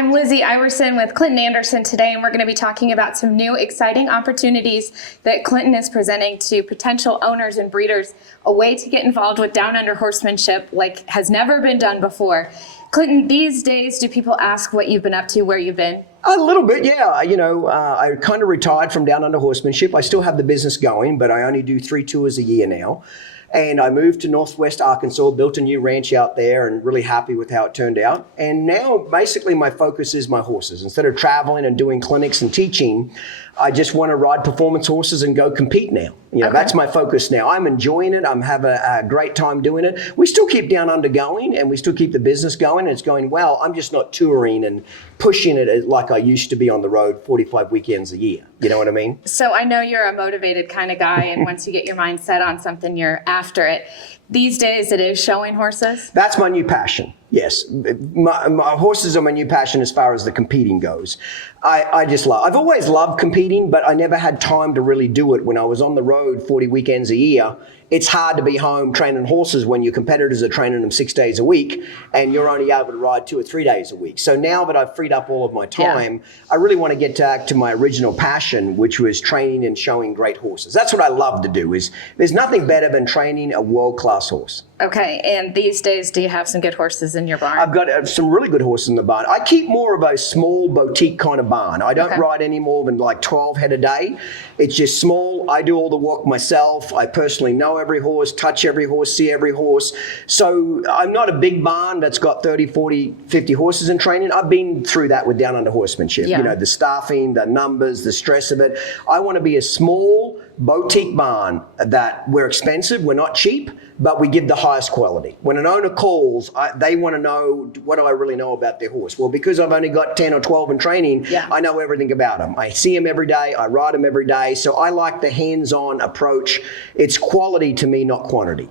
I'm Lizzie Iverson with Clinton Anderson today, and we're going to be talking about some new exciting opportunities that Clinton is presenting to potential owners and breeders, a way to get involved with down under horsemanship like has never been done before. Clinton, these days, do people ask what you've been up to, where you've been? A little bit, yeah. I kind of retired from down under horsemanship. I still have the business going, but I only do 3 tours a year now. And I moved to Northwest Arkansas, built a new ranch out there, and really happy with how it turned out. And now basically my focus is my horses. Instead of traveling and doing clinics and teaching, I just want to ride performance horses and go compete now. That's my focus now. I'm enjoying it. I'm having a great time doing it. We still keep down under going, and we still keep the business going, and it's going well. I'm just not touring and pushing it like I used to be on the road 45 weekends a year. You know what I mean? So I know you're a motivated kind of guy, and once you get your mind set on something, you're after it. These days, it is showing horses? That's my new passion, yes. My horses are my new passion as far as the competing goes. I've always loved competing, but I never had time to really do it when I was on the road 40 weekends a year. It's hard to be home training horses when your competitors are training them 6 days a week and you're only able to ride 2 or 3 days a week. So now that I've freed up all of my time, I really want to get back to my original passion, which was training and showing great horses. That's what I love to do. There's nothing better than training a world-class horse. Okay, and these days, do you have some good horses in your barn? I've got some really good horses in the barn. I keep more of a small boutique kind of barn. I don't ride any more than like 12 head a day. It's just small. I do all the work myself. I personally know every horse, touch every horse, see every horse. So I'm not a big barn that's got 30, 40, 50 horses in training. I've been through that with down under horsemanship. Yeah. The staffing, the numbers, the stress of it. I want to be a small boutique barn that we're expensive, we're not cheap, but we give the highest quality. When an owner calls, they want to know, what do I really know about their horse? Well, because I've only got 10 or 12 in training, I know everything about them. I see them every day, I ride them every day, so I like the hands-on approach. It's quality to me, not quantity.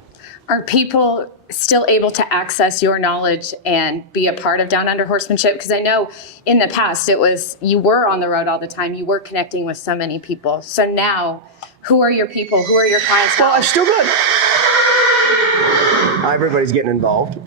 Are people still able to access your knowledge and be a part of down under horsemanship? Because I know in the past it was, you were on the road all the time, you were connecting with so many people. So now, who are your people? Who are your clients? Well, I've still got... Everybody's getting involved.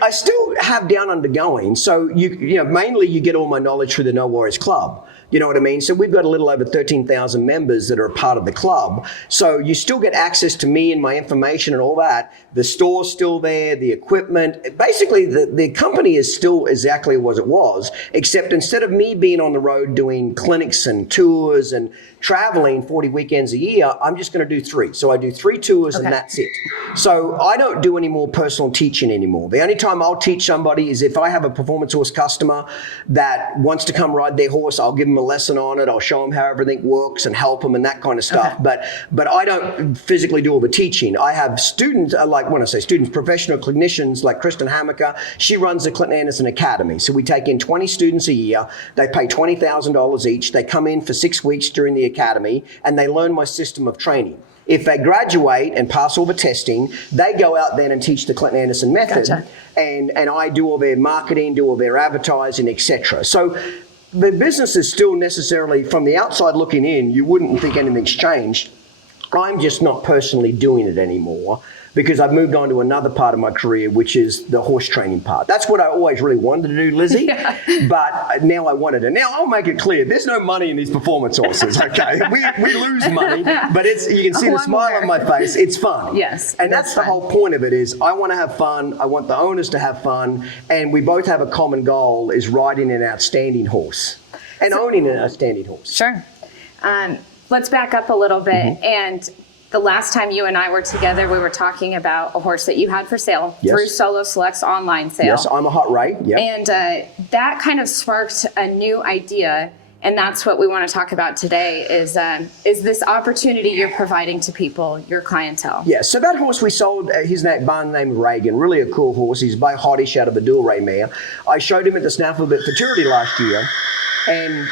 I still have down under going. So mainly you get all my knowledge through the No Warriors Club. You know what I mean? So we've got a little over 13,000 members that are a part of the club. So you still get access to me and my information and all that. The store's still there, the equipment. Basically, the company is still exactly what it was, except instead of me being on the road doing clinics and tours and traveling 40 weekends a year, I'm just going to do 3. So I do 3 tours and that's it. So I don't do any more personal teaching anymore. The only time I'll teach somebody is if I have a performance horse customer that wants to come ride their horse, I'll give them a lesson on it. I'll show them how everything works and help them and that kind of stuff. But I don't physically do all the teaching. I have students, when I say students, professional clinicians like Kristen Hammaker. She runs the Clinton Anderson Academy. So we take in 20 students a year. They pay $20,000 each. They come in for 6 weeks during the academy and they learn my system of training. If they graduate and pass all the testing, they go out then and teach the Clinton Anderson method. Gotcha. And I do all their marketing, do all their advertising, etc. So the business is still necessarily, from the outside looking in, you wouldn't think anything's changed. I'm just not personally doing it anymore because I've moved on to another part of my career, which is the horse training part. That's what I always really wanted to do, Lizzie, but now I wanted to. Now I'll make it clear, there's no money in these performance horses, okay? We lose money, but you can see the smile on my face, it's fun. Yes. And that's the whole point of it is I want to have fun, I want the owners to have fun, and we both have a common goal is riding an outstanding horse and owning an outstanding horse. Sure. Let's back up a little bit. And the last time you and I were together, we were talking about a horse that you had for sale through Solo Select's online sale. Yes, I'm a hot rate. Yep. And that kind of sparked a new idea. And that's what we want to talk about today is this opportunity you're providing to people, your clientele. Yeah, so that horse we sold, his barn named Reagan, really a cool horse. He's by Hottish out of the Dual Ray mare. I showed him at the Snaffle Bit Futurity last year. And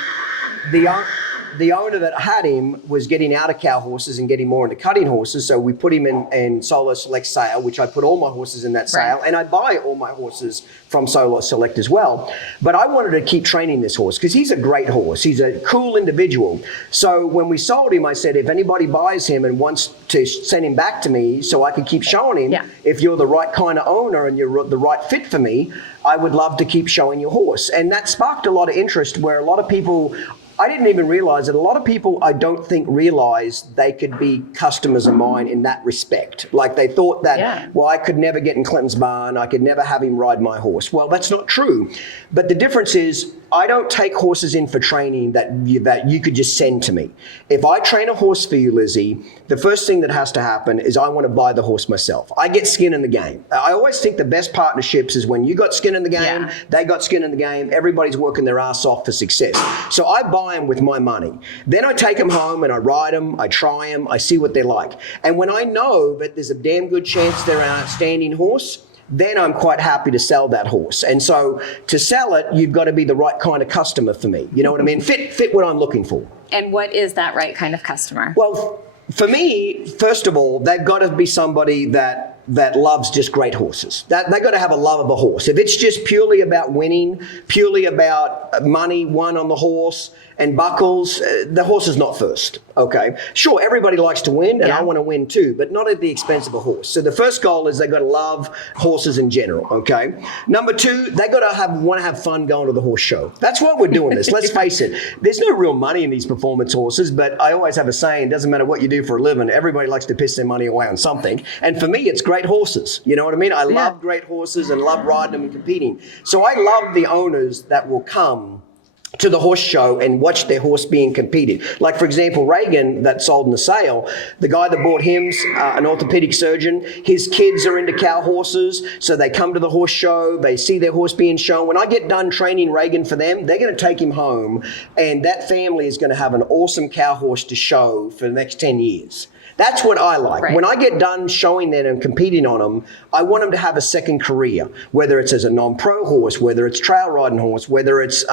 the owner that had him was getting out of cow horses and getting more into cutting horses. So we put him in Solo Select sale, which I put all my horses in that sale. Right. And I buy all my horses from Solo Select as well. But I wanted to keep training this horse because he's a great horse. He's a cool individual. So when we sold him, I said, if anybody buys him and wants to send him back to me so I can keep showing him, if you're the right kind of owner and you're the right fit for me, I would love to keep showing your horse. And that sparked a lot of interest where a lot of people, I didn't even realize that a lot of people I don't think realized they could be customers of mine in that respect. Like they thought that, well, I could never get in Clinton's barn. I could never have him ride my horse. Well, that's not true. But the difference is I don't take horses in for training that you could just send to me. If I train a horse for you, Lizzie, the first thing that has to happen is I want to buy the horse myself. I get skin in the game. I always think the best partnerships is when you got skin in the game, they got skin in the game, everybody's working their ass off for success. So I buy them with my money. Then I take them home and I ride them, I try them, I see what they're like. And when I know that there's a damn good chance they're an outstanding horse, then I'm quite happy to sell that horse. And so to sell it, you've got to be the right kind of customer for me. You know what I mean? Fit what I'm looking for. And what is that right kind of customer? Well, for me, first of all, they've got to be somebody that loves just great horses. They've got to have a love of a horse. If it's just purely about winning, purely about money won on the horse and buckles, the horse is not first, okay? Sure, everybody likes to win, and I want to win too, but not at the expense of a horse. So the first goal is they've got to love horses in general, okay? Number two, they've got to want to have fun going to the horse show. That's why we're doing this. Let's face it. There's no real money in these performance horses, but I always have a saying, it doesn't matter what you do for a living, everybody likes to piss their money away on something. And for me, it's great horses. You know what I mean? I love great horses and love riding them and competing. So I love the owners that will come to the horse show and watch their horse being competed. Like, for example, Reagan, that sold in the sale, the guy that bought him's an orthopedic surgeon. His kids are into cow horses, so they come to the horse show, they see their horse being shown. When I get done training Reagan for them, they're going to take him home, and that family is going to have an awesome cow horse to show for the next 10 years. That's what I like. Right. When I get done showing them and competing on them, I want them to have a second career, whether it's as a non-pro horse, whether it's trail riding horse, whether it's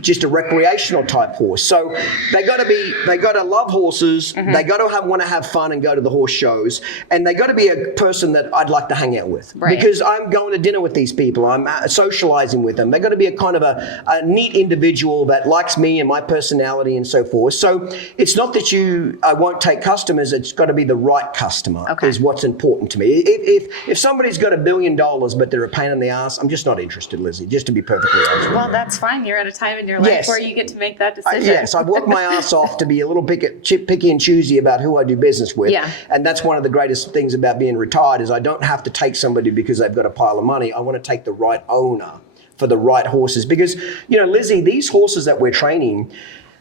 just a recreational type horse. So they got to love horses. They got to want to have fun and go to the horse shows, and they got to be a person that I'd like to hang out with because I'm going to dinner with these people. I'm socializing with them. They got to be a kind of a neat individual that likes me and my personality and so forth. So it's not that I won't take customers. It's got to be the right customer is what's important to me. If somebody's got $1 billion but they're a pain in the ass, I'm just not interested, Lizzie, just to be perfectly honest. Well, that's fine. You're at a time in your life where you get to make that decision. Yes, I've worked my ass off to be a little picky and choosy about who I do business with. Yeah. And that's one of the greatest things about being retired is I don't have to take somebody because they've got a pile of money. I want to take the right owner for the right horses. Because, Lizzie, these horses that we're training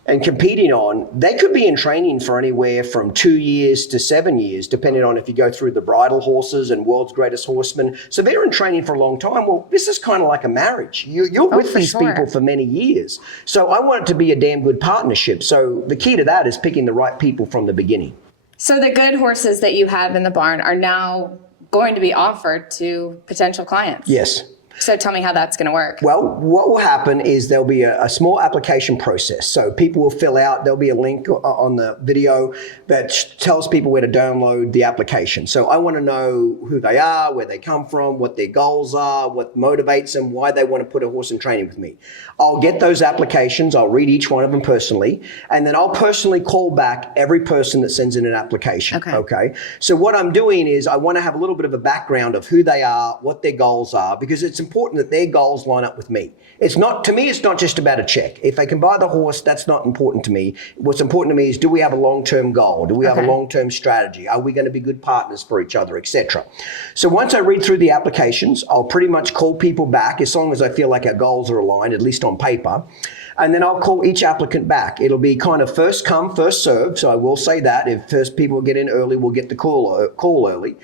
and competing on, they could be in training for anywhere from 2 years to 7 years, depending on if you go through the bridle horses and World's Greatest Horsemen. So they're in training for a long time. Well, this is kind of like a marriage. You're with these people for many years. So I want it to be a damn good partnership. So the key to that is picking the right people from the beginning. So the good horses that you have in the barn are now going to be offered to potential clients. Yes. So tell me how that's going to work. Well, what will happen is there'll be a small application process. So people will fill out, there'll be a link on the video that tells people where to download the application. So I want to know who they are, where they come from, what their goals are, what motivates them, why they want to put a horse in training with me. I'll get those applications, I'll read each one of them personally, and then I'll personally call back every person that sends in an application. Okay? So what I'm doing is I want to have a little bit of a background of who they are, what their goals are, because it's important that their goals line up with me. It's not just about a check. If they can buy the horse, that's not important to me. What's important to me is, do we have a long-term goal? Do we have a long-term strategy? Are we going to be good partners for each other, etc.? So once I read through the applications, I'll pretty much call people back as long as I feel like our goals are aligned, at least on paper. And then I'll call each applicant back. It'll be kind of first come, first served. So I will say that if first people get in early, we'll get the call early.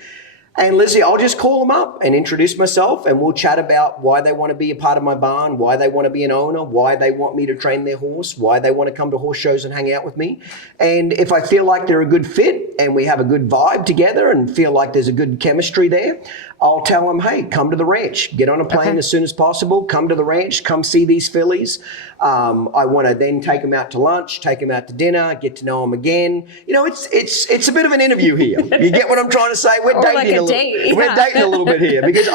And Lizzie, I'll just call them up and introduce myself, and we'll chat about why they want to be a part of my barn, why they want to be an owner, why they want me to train their horse, why they want to come to horse shows and hang out with me. And if I feel like they're a good fit and we have a good vibe together and feel like there's a good chemistry there, I'll tell them, hey, come to the ranch. Get on a plane as soon as possible. Come to the ranch. Come see these fillies. I want to then take them out to lunch, take them out to dinner, get to know them again. You know, it's a bit of an interview here. You get what I'm trying to say? We're Or dating like a date. We're dating a little bit here because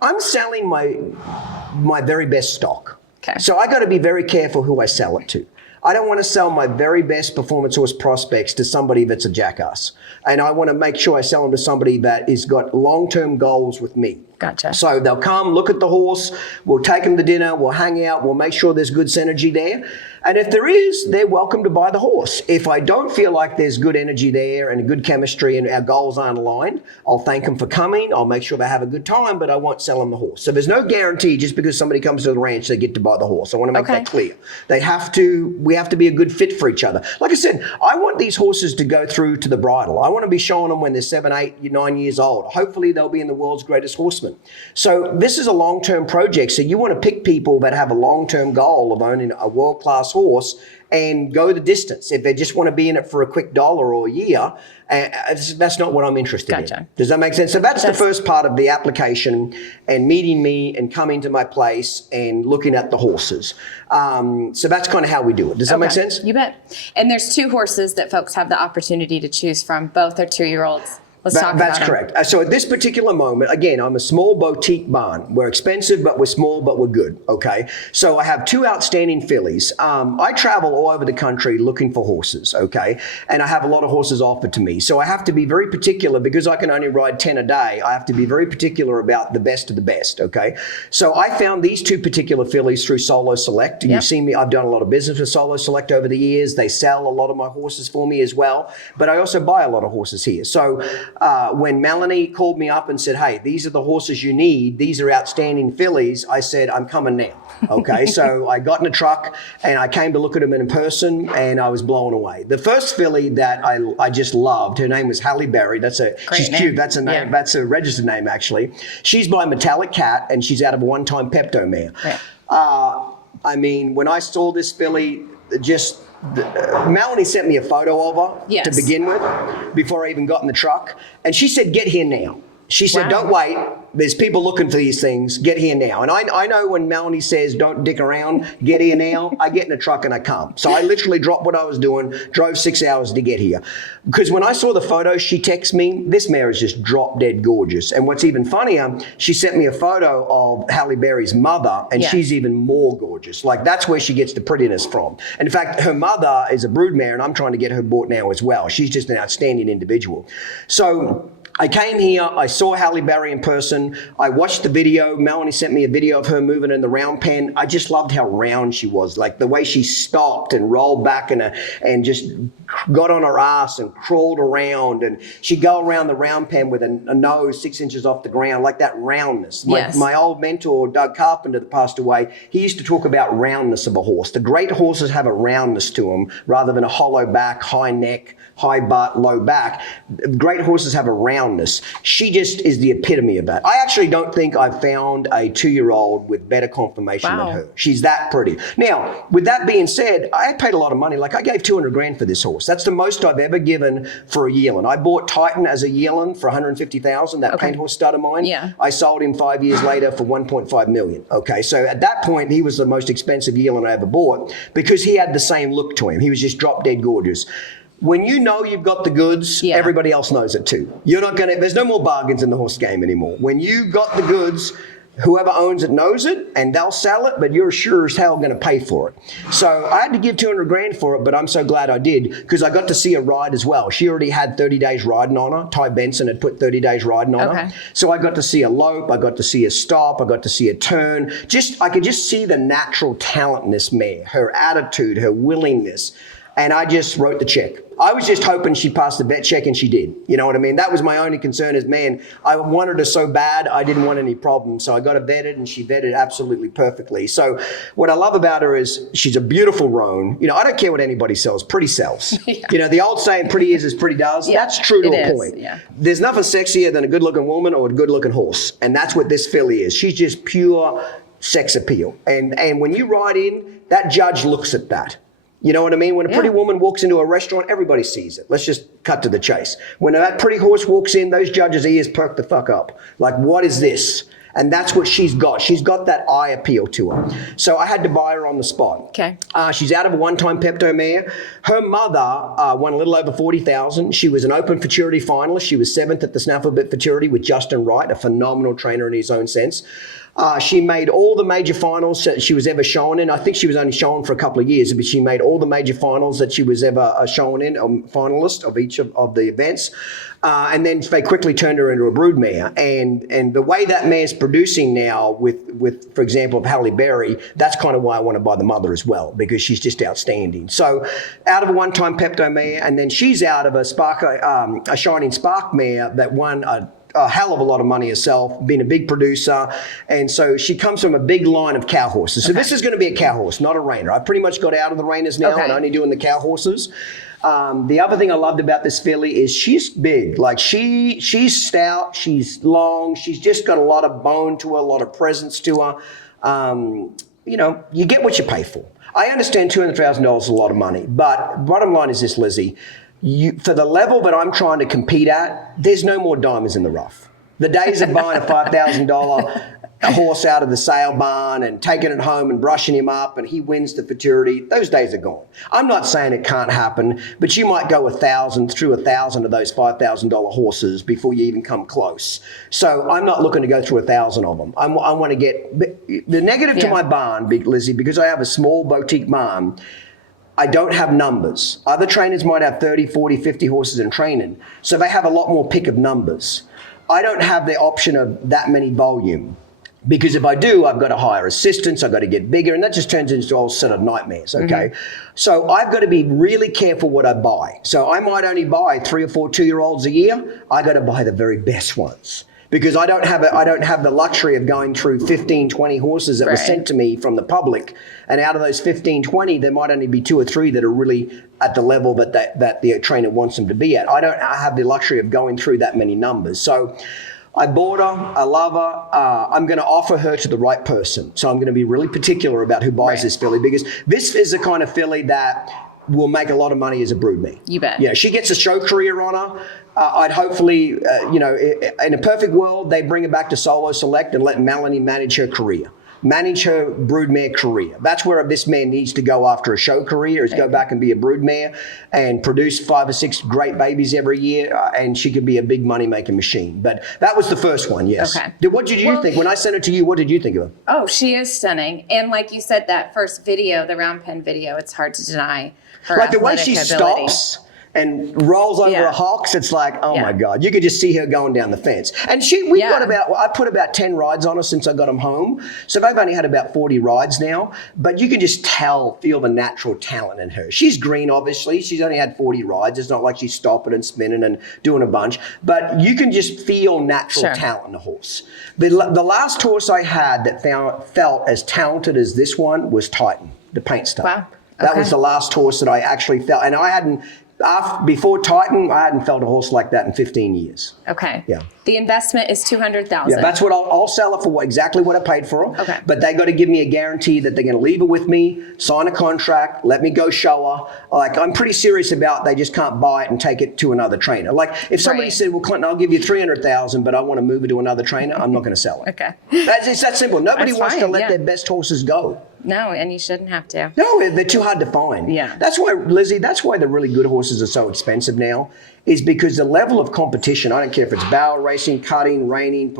I'm selling my very best stock. Okay. So I got to be very careful who I sell it to. I don't want to sell my very best performance horse prospects to somebody that's a jackass. And I want to make sure I sell them to somebody that has got long-term goals with me. Gotcha. So they'll come, look at the horse, we'll take them to dinner, we'll hang out, we'll make sure there's good synergy there. And if there is, they're welcome to buy the horse. If I don't feel like there's good energy there and good chemistry and our goals aren't aligned, I'll thank them for coming, I'll make sure they have a good time, but I won't sell them the horse. So there's no guarantee just because somebody comes to the ranch, they get to buy the horse. I want to make that clear. We have to be a good fit for each other. Like I said, I want these horses to go through to the bridle. I want to be showing them when they're 7, 8, 9 years old. Hopefully they'll be in the world's greatest horsemen. So this is a long-term project. So you want to pick people that have a long-term goal of owning a world-class horse and go the distance. If they just want to be in it for a quick dollar or a year, that's not what I'm interested in. Does that make sense? So that's the first part of the application and meeting me and coming to my place and looking at the horses. So that's kind of how we do it. Does that make sense? You bet. And there's 2 horses that folks have the opportunity to choose from. Both are 2-year-olds. Let's talk about That's correct. So at this particular moment, again, I'm a small boutique barn. We're expensive, but we're small, but we're good. Okay. So I have 2 outstanding fillies. I travel all over the country looking for horses. Okay. And I have a lot of horses offered to me. So I have to be very particular because I can only ride 10 a day. I have to be very particular about the best of the best. Okay. So I found these 2 particular fillies through Solo Select. You've seen me. I've done a lot of business with Solo Select over the years. They sell a lot of my horses for me as well, but I also buy a lot of horses here. So when Melanie called me up and said, hey, these are the horses you need, these are outstanding fillies, I said, I'm coming now. Okay, so I got in a truck and I came to look at them in person and I was blown away. The first filly that I just loved, her name was Halle Berry. She's cute. That's a name. That's a registered name, actually. She's by Metallic Cat and she's out of a one-time Pepto mare. I mean, when I saw this filly, Melanie sent me a photo of her to begin with before I even got in the truck. And she said, get here now. She said, don't wait. There's people looking for these things. Get here now. And I know when Melanie says, don't dick around, get here now, I get in a truck and I come. So I literally dropped what I was doing, drove 6 hours to get here. Because when I saw the photo, she texted me, this mare is just drop dead gorgeous. And what's even funnier, she sent me a photo of Halle Berry's mother, and she's even more gorgeous. Like, that's where she gets the prettiness from. And in fact, her mother is a brood mare, and I'm trying to get her bought now as well. She's just an outstanding individual. So I came here, I saw Halle Berry in person, I watched the video, Melanie sent me a video of her moving in the round pen. I just loved how round she was, like the way she stopped and rolled back and just got on her ass and crawled around, and she'd go around the round pen with a nose 6 inches off the ground, like that roundness. My old mentor, Doug Carpenter, that passed away, he used to talk about roundness of a horse. The great horses have a roundness to them rather than a hollow back, high neck, high butt, low back. Great horses have a roundness. She just is the epitome of that. I actually don't think I've found a 2-year-old with better conformation than her. She's that pretty. Now, with that being said, I paid a lot of money. Like, I gave $200 grand for this horse. That's the most I've ever given for a yearling. I bought Titan as a yearling for $150,000, that paint horse stud of mine. I sold him 5 years later for $1.5 million. Okay, so at that point, he was the most expensive yearling I ever bought because he had the same look to him. He was just drop dead gorgeous. When you know you've got the goods, everybody else knows it too. There's no more bargains in the horse game anymore. When you got the goods, whoever owns it knows it and they'll sell it, but you're sure as hell going to pay for it. So I had to give $200 grand for it, but I'm so glad I did because I got to see her ride as well. She already had 30 days riding on her. Ty Benson had put 30 days riding on her. So I got to see her lope. I got to see her stop. I got to see her turn. I could just see the natural talent in this mare, her attitude, her willingness. And I just wrote the check. I was just hoping she'd pass the vet check, and she did. You know what I mean? That was my only concern is, man, I wanted her so bad, I didn't want any problems. So I got her vetted, and she vetted absolutely perfectly. So what I love about her is she's a beautiful roan. You know, I don't care what anybody sells. Pretty sells. You know, the old saying, pretty is as pretty does. That's true to a point. There's nothing sexier than a good-looking woman or a good-looking horse. And that's what this filly is. She's just pure sex appeal. And when you ride in, that judge looks at that. You know what I mean? When a pretty woman walks into a restaurant, everybody sees it. Let's just cut to the chase. When that pretty horse walks in, those judges' ears perk the fuck up. Like, what is this? And that's what she's got. She's got that eye appeal to her. So I had to buy her on the spot. Okay. She's out of a one-time Pepto mare. Her mother won a little over 40,000. She was an Open Futurity finalist. She was 7th at the Snaffle Bit Futurity with Justin Wright, a phenomenal trainer in his own sense. She made all the major finals that she was ever shown in. I think she was only shown for a couple of years, but she made all the major finals that she was ever shown in, finalist of each of the events. And then they quickly turned her into a broodmare. And the way that mare's producing now with for example, of Halle Berry, that's kind of why I want to buy the mother as well, because she's just outstanding. So out of a one-time Pepto mare, and then she's out of a Shining Spark mare that won a hell of a lot of money herself, being a big producer. And so she comes from a big line of cow horses. So this is going to be a cow horse, not a reiner. I pretty much got out of the reiners now and only doing the cow horses. The other thing I loved about this filly is she's big. Like she's stout, she's long, she's just got a lot of bone to her, a lot of presence to her. You know, you get what you pay for. I understand $200,000 is a lot of money, but bottom line is this, Lizzie. For the level that I'm trying to compete at, there's no more diamonds in the rough. The days of buying a $5,000 horse out of the sale barn and taking it home and brushing him up and he wins the futurity, those days are gone. I'm not saying it can't happen, but you might go 1,000 through 1,000 of those $5,000 horses before you even come close. So I'm not looking to go through 1,000 of them. I want to get the negative to my barn, Lizzie, because I have a small boutique barn. I don't have numbers. Other trainers might have 30, 40, 50 horses in training, so they have a lot more pick of numbers. I don't have the option of that many volume, because if I do, I've got to hire assistants, I've got to get bigger, and that just turns into a whole set of nightmares, okay? So I've got to be really careful what I buy. So I might only buy 3 or 4 2-year-olds a year. I got to buy the very best ones, because I don't have the luxury of going through 15, 20 horses that were sent to me from the public. And out of those 15, 20, there might only be 2 or 3 that are really at the level that the trainer wants them to be at. I have the luxury of going through that many numbers. So I bought her, I love her. I'm going to offer her to the right person. So I'm going to be really particular about who buys this filly, because this is the kind of filly that will make a lot of money as a broodmare. You bet. Yeah, she gets a show career on her. I'd hopefully, you know, in a perfect world, they bring her back to Solo Select and let Melanie manage her career. Manage her broodmare career. That's where this man needs to go after a show career, is go back and be a broodmare and produce 5 or 6 great babies every year, and she could be a big money-making machine. But that was the first one, yes. Okay. What did you think? When I sent it to you, what did you think of her? Oh, she is stunning. And like you said, that first video, the round pen video, it's hard to deny her Like the way athletic she ability. stops and rolls over a hawks, it's like, oh my God, you could just see her going down the fence. And I put about 10 rides on her since I got them home. So they've only had about 40 rides now, but you can just feel the natural talent in her. She's green, obviously. She's only had 40 rides. It's not like she's stopping and spinning and doing a bunch, but you can just feel natural talent in the horse. The last horse I had that felt as talented as this one was Titan, the paint stuff. Wow. That was the last horse that I actually felt, and I hadn't, before Titan, I hadn't felt a horse like that in 15 years. Okay. Yeah. The investment is $200,000. Yeah, that's what I'll sell her for, exactly what I paid for her. Okay. But they got to give me a guarantee that they're going to leave her with me, sign a contract, let me go show her. Like, I'm pretty serious about they just can't buy it and take it to another trainer. Like, if somebody said, well, Clinton, I'll give you $300,000, but I want to move it to another trainer, I'm not going to sell it. Okay. It's that simple. Nobody wants to let their best horses go. No, and you shouldn't have to. No, they're too hard to find. Yeah. That's why, Lizzie, that's why the really good horses are so expensive now, is because the level of competition, I don't care if it's barrel racing, cutting, reining,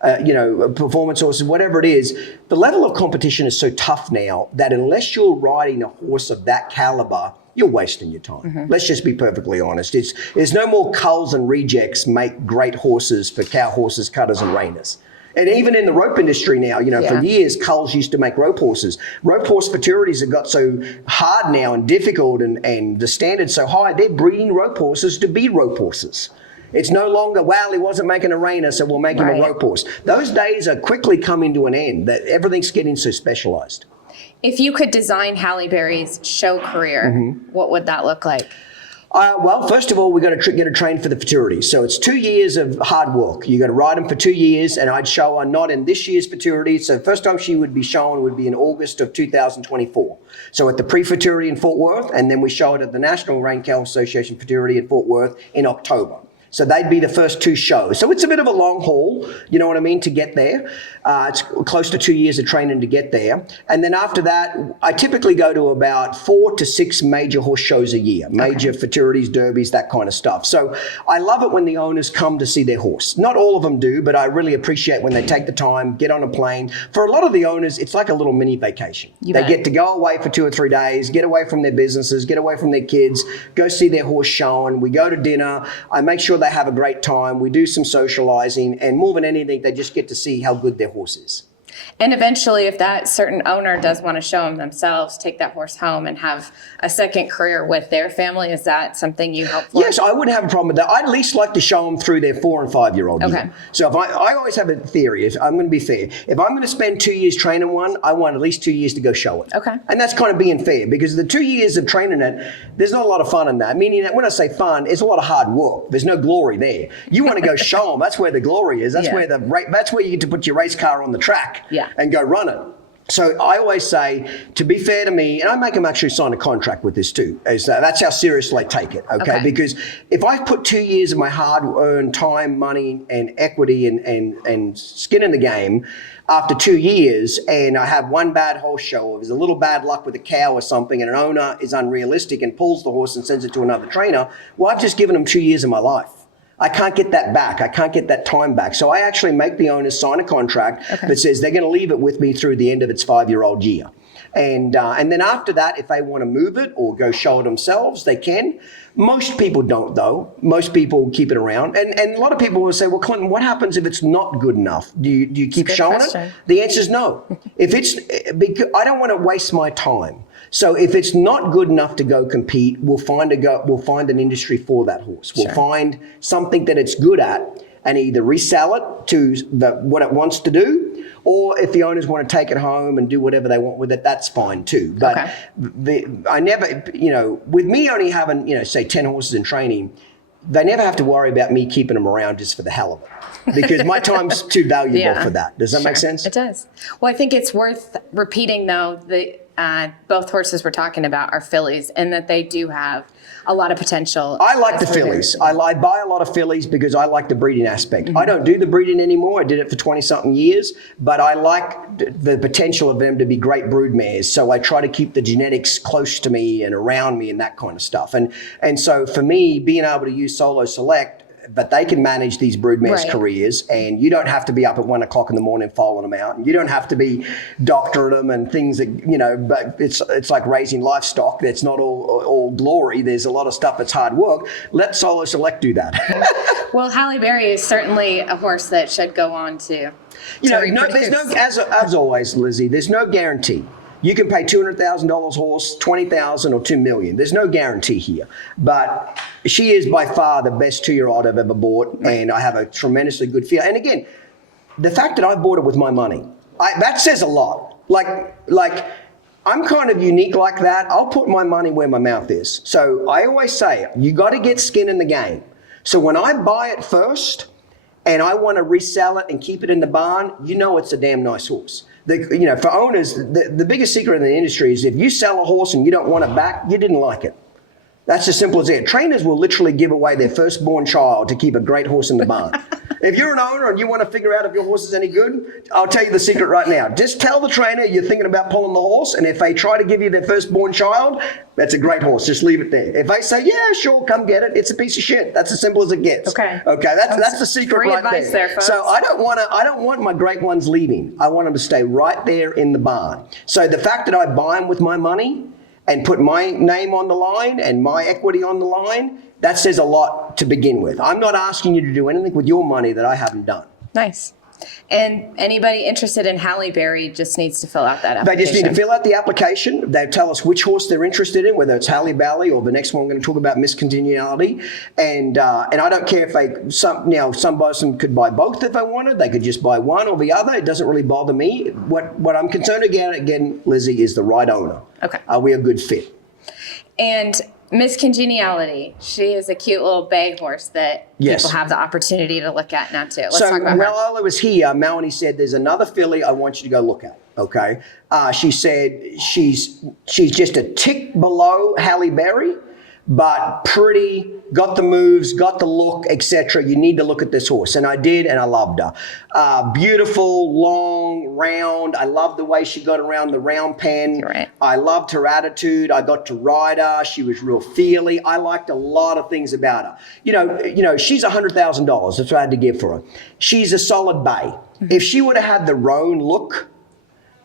performance horses, whatever it is, the level of competition is so tough now that unless you're riding a horse of that caliber, you're wasting your time. Let's just be perfectly honest. There's no more culls and rejects make great horses for cow horses, cutters, and reiners. And even in the rope industry now, for years, culls used to make rope horses. Rope horse futurities have got so hard now and difficult, and the standard's so high, they're breeding rope horses to be rope horses. It's no longer, well, he wasn't making a reiner, so we'll make him a rope horse. Those days are quickly coming to an end, that everything's getting so specialized. If you could design Halle Berry's show career, what would that look like? Well, first of all, we've got to get her trained for the futurity. So it's 2 years of hard work. You got to ride them for 2 years, and I'd show her not in this year's futurity. So first time she would be shown would be in August of 2024. So at the pre-futurity in Fort Worth, and then we show it at the National Rein Kennel Association futurity in Fort Worth in October. So they'd be the first 2 shows. So it's a bit of a long haul, you know what I mean, to get there. It's close to 2 years of training to get there. And then after that, I typically go to about 4 to 6 major horse shows a year, major futurities, derbies, that kind of stuff. So I love it when the owners come to see their horse. Not all of them do, but I really appreciate when they take the time, get on a plane. For a lot of the owners, it's like a little mini vacation. They get to go away for 2 or 3 days, get away from their businesses, get away from their kids, go see their horse shown. We go to dinner. I make sure they have a great time. We do some socializing, and more than anything, they just get to see how good their horse is. And eventually, if that certain owner does want to show them themselves, take that horse home and have a second career with their family, is that something you help for? Yes, I wouldn't have a problem with that. I'd at least like to show them through their 4 and 5 year old year. So if I always have a theory, I'm going to be fair. If I'm going to spend 2 years training one, I want at least 2 years to go show it. And that's kind of being fair, because the 2 years of training it, there's not a lot of fun in that. Meaning that when I say fun, it's a lot of hard work. There's no glory there. You want to go show them. That's where the glory is. That's where you get to put your race car on the track and go run it. So I always say, to be fair to me, and I make them actually sign a contract with this too, that's how seriously I take it, okay? Because if I put 2 years of my hard-earned time, money, and equity and skin in the game, after 2 years, and I have one bad horse show, or there's a little bad luck with a cow or something, and an owner is unrealistic and pulls the horse and sends it to another trainer, well, I've just given them 2 years of my life. I can't get that back. I can't get that time back. So I actually make the owners sign a contract that says they're going to leave it with me through the end of its 5-year-old year. And then after that, if they want to move it or go show it themselves, they can. Most people don't, though. Most people keep it around. And a lot of people will say, well, Clinton, what happens if it's not good enough? Do you keep showing it? The answer is no. Because I don't want to waste my time. So if it's not good enough to go compete, we'll find an industry for that horse. We'll find something that it's good at and either resell it to what it wants to do, or if the owners want to take it home and do whatever they want with it, that's fine too. But I never, with me only having, say 10 horses in training, they never have to worry about me keeping them around just for the hell of it, because my time's too valuable for that. Does that make sense? It does. Well, I think it's worth repeating, though, that both horses we're talking about are fillies, and that they do have a lot of potential. I like the fillies. I buy a lot of fillies because I like the breeding aspect. I don't do the breeding anymore. I did it for 20-something years, but I like the potential of them to be great brood mares. So I try to keep the genetics close to me and around me and that kind of stuff. And so for me, being able to use Solo Select, but they can manage these broodmares' careers, and you don't have to be up at 1 o'clock in the morning following them out, and you don't have to be doctoring them and things that, but it's like raising livestock. That's not all glory. There's a lot of stuff that's hard work. Let Solo Select do that. Well, Halle Berry is certainly a horse that should go on to there's no, as always, Lizzie, there's no guarantee. You can pay $200,000 horse, $20,000 or $2 million. There's no guarantee here, but she is by far the best 2-year-old I've ever bought, and I have a tremendously good feel. And again, the fact that I bought it with my money, that says a lot. Like I'm kind of unique like that. I'll put my money where my mouth is. So I always say, you got to get skin in the game. So when I buy it first, and I want to resell it and keep it in the barn, it's a damn nice horse. For owners, the biggest secret in the industry is if you sell a horse and you don't want it back, you didn't like it. That's as simple as it. Trainers will literally give away their firstborn child to keep a great horse in the barn. If you're an owner and you want to figure out if your horse is any good, I'll tell you the secret right now. Just tell the trainer you're thinking about pulling the horse, and if they try to give you their firstborn child, that's a great horse. Just leave it there. If they say, yeah, sure, come get it, it's a piece of shit. That's as simple as it gets. Okay, that's the secret right there. So I don't want my great ones leaving. I want them to stay right there in the barn. So the fact that I buy them with my money and put my name on the line and my equity on the line, that says a lot to begin with. I'm not asking you to do anything with your money that I haven't done. Nice. And anybody interested in Halle Berry just needs to fill out that application. They just need to fill out the application. They tell us which horse they're interested in, whether it's Halle Bailey or the next one we're going to talk about, Miss Congeniality. And I don't care if some person could buy both if they wanted. They could just buy one or the other. It doesn't really bother me. What I'm concerned again, Lizzie, is the right owner. Okay. Are we a good fit? And Miss Congeniality. She is a cute little bay horse that Yes. people have the opportunity to look at now too. Let's So talk about her. while I was here, Melanie said, there's another filly I want you to go look at, okay? She said she's just a tick below Halle Berry, but pretty, got the moves, got the look, etc. You need to look at this horse. And I did, and I loved her. Beautiful, long, round. I loved the way she got around the round pen. You're right. I loved her attitude. I got to ride her. She was real feely. I liked a lot of things about her. You know, she's $100,000. That's what I had to give for her. She's a solid bay. If she would have had the roan look,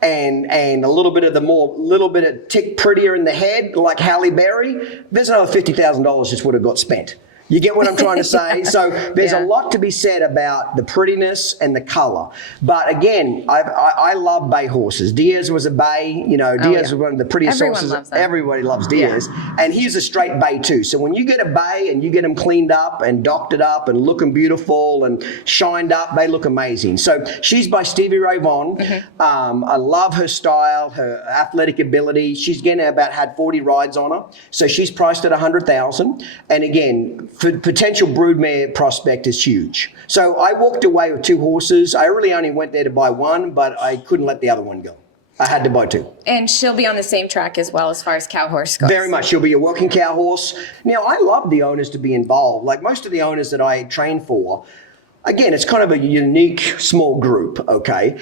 and a little bit of tick prettier in the head like Halle Berry, there's another $50,000 just would have got spent. You get what I'm trying to say? So there's a lot to be said about the prettiness and the color. But again, I love bay horses. Diaz was a bay. You know, Diaz was one of the prettiest Everyone horses. loves them. Everybody loves Diaz. And he's a straight bay too. So when you get a bay and you get them cleaned up and doctored up and looking beautiful and shined up, they look amazing. So she's by Stevie Ray Vaughan. I love her style, her athletic ability. She's had 40 rides on her. So she's priced at $100,000. And again, for potential broodmare prospect is huge. So I walked away with 2 horses. I really only went there to buy one, but I couldn't let the other one go. I had to buy 2. And she'll be on the same track as well as far as cow horse goes. Very much. She'll be a working cow horse. Now, I love the owners to be involved. Like most of the owners that I train for, again, it's kind of a unique small group, okay?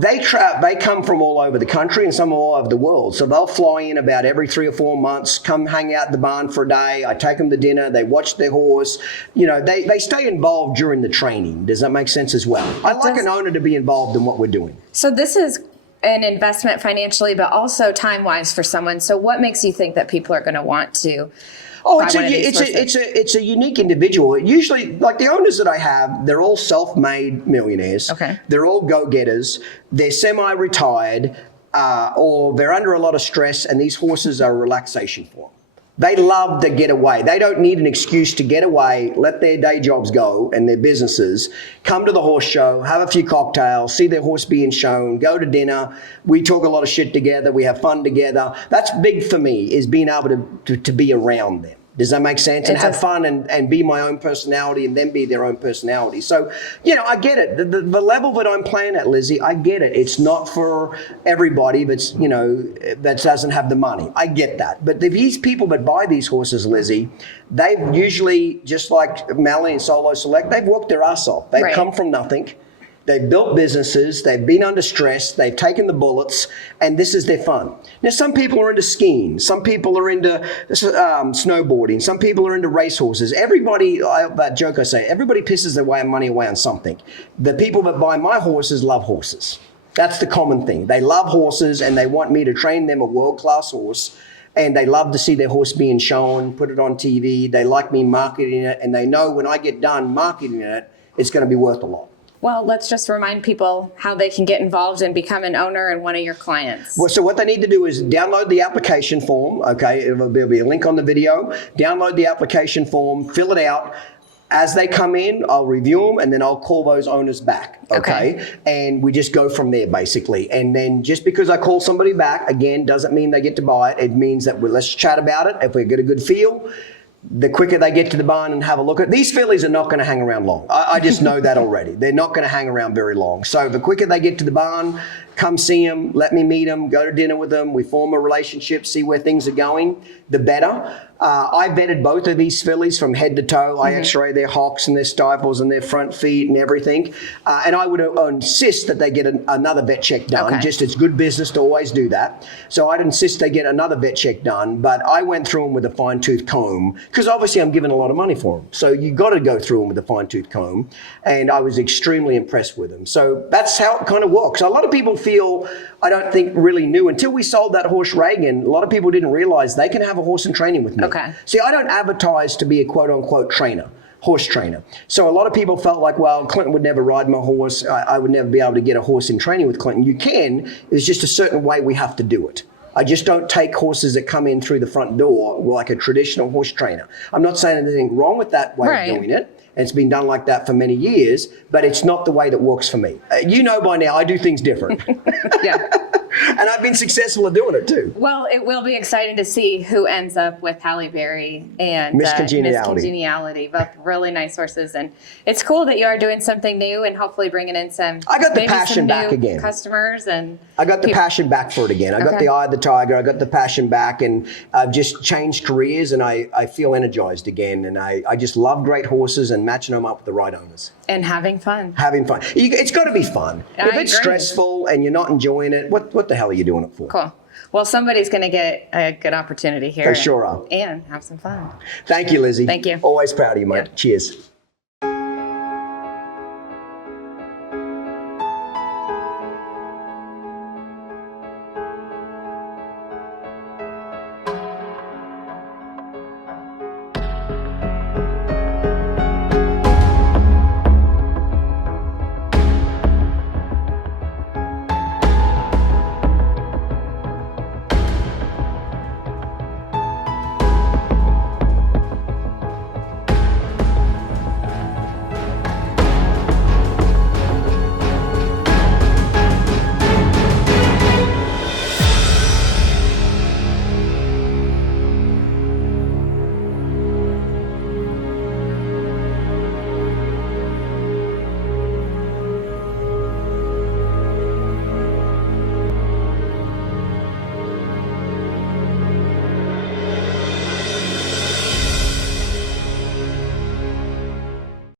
They come from all over the country and some all over the world. So they'll fly in about every 3 or 4 months, come hang out at the barn for a day. I take them to dinner. They watch their horse. You know, they stay involved during the training. Does that make sense as well? I like an owner to be involved in what we're doing. So this is an investment financially, but also time-wise for someone. So what makes you think that people are going to want to it's a unique individual. Usually, like the owners that I have, they're all self-made millionaires. Okay. They're all go-getters. They're semi-retired, or they're under a lot of stress, and these horses are a relaxation for them. They love to get away. They don't need an excuse to get away, let their day jobs go and their businesses, come to the horse show, have a few cocktails, see their horse being shown, go to dinner. We talk a lot of shit together. We have fun together. That's big for me, is being able to be around them. Does that make sense? And have fun and be my own personality and then be their own personality. So, you know, I get it. The level that I'm playing at, Lizzie, I get it. It's not for everybody that's, you know, that doesn't have the money. I get that. But these people that buy these horses, Lizzie, they've usually, just like Melanie and Solo Select, they've worked their ass off. They've come from nothing. They've built businesses, they've been under stress, they've taken the bullets, and this is their fun. Now, some people are into skiing, some people are into snowboarding, some people are into racehorses. Everybody, that joke I say, everybody pisses their money away on something. The people that buy my horses love horses. That's the common thing. They love horses, and they want me to train them a world-class horse, and they love to see their horse being shown, put it on TV. They like me marketing it, and they know when I get done marketing it, it's going to be worth a lot. Well, let's just remind people how they can get involved and become an owner and one of your clients. Well, so what they need to do is download the application form, okay? There'll be a link on the video. Download the application form, fill it out. As they come in, I'll review them, and then I'll call those owners back, okay? And we just go from there, basically. And then just because I call somebody back, again, doesn't mean they get to buy it. It means that let's chat about it. If we get a good feel, the quicker they get to the barn and have a look at it. These fillies are not going to hang around long. I just know that already. They're not going to hang around very long. So the quicker they get to the barn, come see them, let me meet them, go to dinner with them, we form a relationship, see where things are going, the better. I vetted both of these fillies from head to toe. I x-ray their hocks and their stifles and their front feet and everything. And I would insist that they get another vet check done. Just it's good business to always do that. So I'd insist they get another vet check done. But I went through them with a fine-tooth comb because obviously I'm giving a lot of money for them. So you got to go through them with a fine-tooth comb. And I was extremely impressed with them. So that's how it kind of works. A lot of people feel, I don't think really knew until we sold that horse Reagan. A lot of people didn't realize they can have a horse in training with me. See, I don't advertise to be a quote unquote trainer, horse trainer. So a lot of people felt like, well, Clinton would never ride my horse. I would never be able to get a horse in training with Clinton. You can, it's just a certain way we have to do it. I just don't take horses that come in through the front door like a traditional horse trainer. I'm not saying anything wrong with that way of doing it. And it's been done like that for many years, but it's not the way that works for me. You know by now, I do things different. And I've been successful at doing it too. Well, it will be exciting to see who ends up with Halle Berry and Miss Congeniality. Miss Congeniality. Both really nice horses, and it's cool that you are doing something new and hopefully bringing in some. I got the maybe passion some back new again. Customers and. I got the passion back for it again. I got the eye of the tiger. I got the passion back, and I've just changed careers, and I feel energized again. And I just love great horses and matching them up with the right owners. And having fun. Having fun. It's got to be fun. If it's stressful and you're not enjoying it, what the hell are you doing it for? Cool. Well, somebody's going to get a good opportunity here. They sure are. And have some fun. Thank you, Lizzie. Thank you. Always proud of you, mate. Yeah. Cheers.